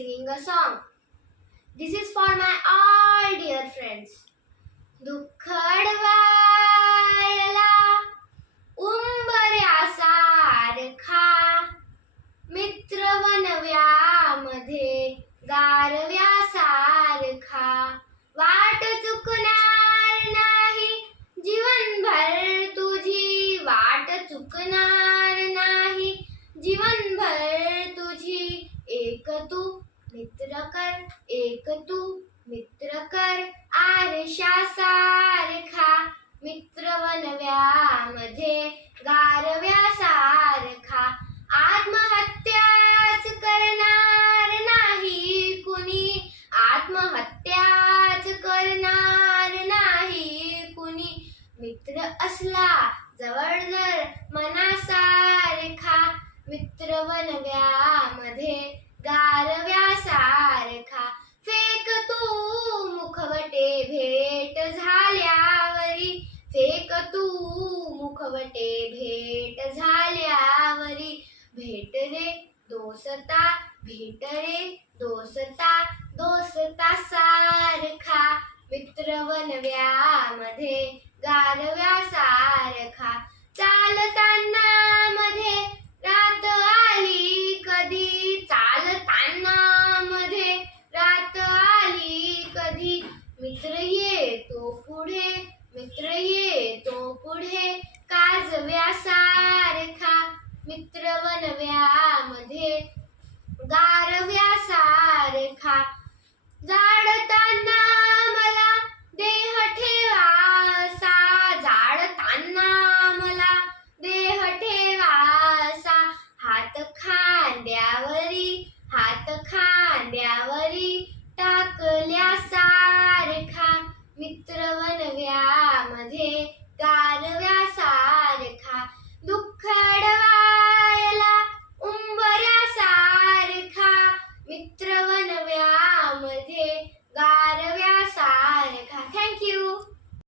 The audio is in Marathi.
singing a song. This is for my all dear friends. दुःख अडवायला उंबऱ्यासारखा मित्र वनव्यामध्ये गारव्यासारखा वाट चुकणार नाही जीवनभर तुझी वाट चुकणार नाही जीवनभर तुझी एक तू मित्र कर आरशासारखा मित्र वनव्यामध्ये गारव्यासारखा आत्महत्याच करणार नाही कुणी आत्महत्याच करणार नाही कुणी मित्र असला जवळ जर मनासारखा मित्र वनव्यामध्ये गारव्यासारखा फेक तू मुखवटे भेट झाल्यावरी फेक तू मुखवटे भेट झाल्यावरी भेट रे दोस्ता दोस्ता सारखा मित्र वनव्यामध्ये गारव्यासारखा चालताना मध्ये रात आली कधी चालताना मध्ये रात आली कधी मित्र येतो पुढे काजव्यासारखा मित्र वनव्यामध्ये गारव्यासारखा जाडताना मला देह ठेवासा जाडताना मला देह ठेवासा हात खांद्यावरी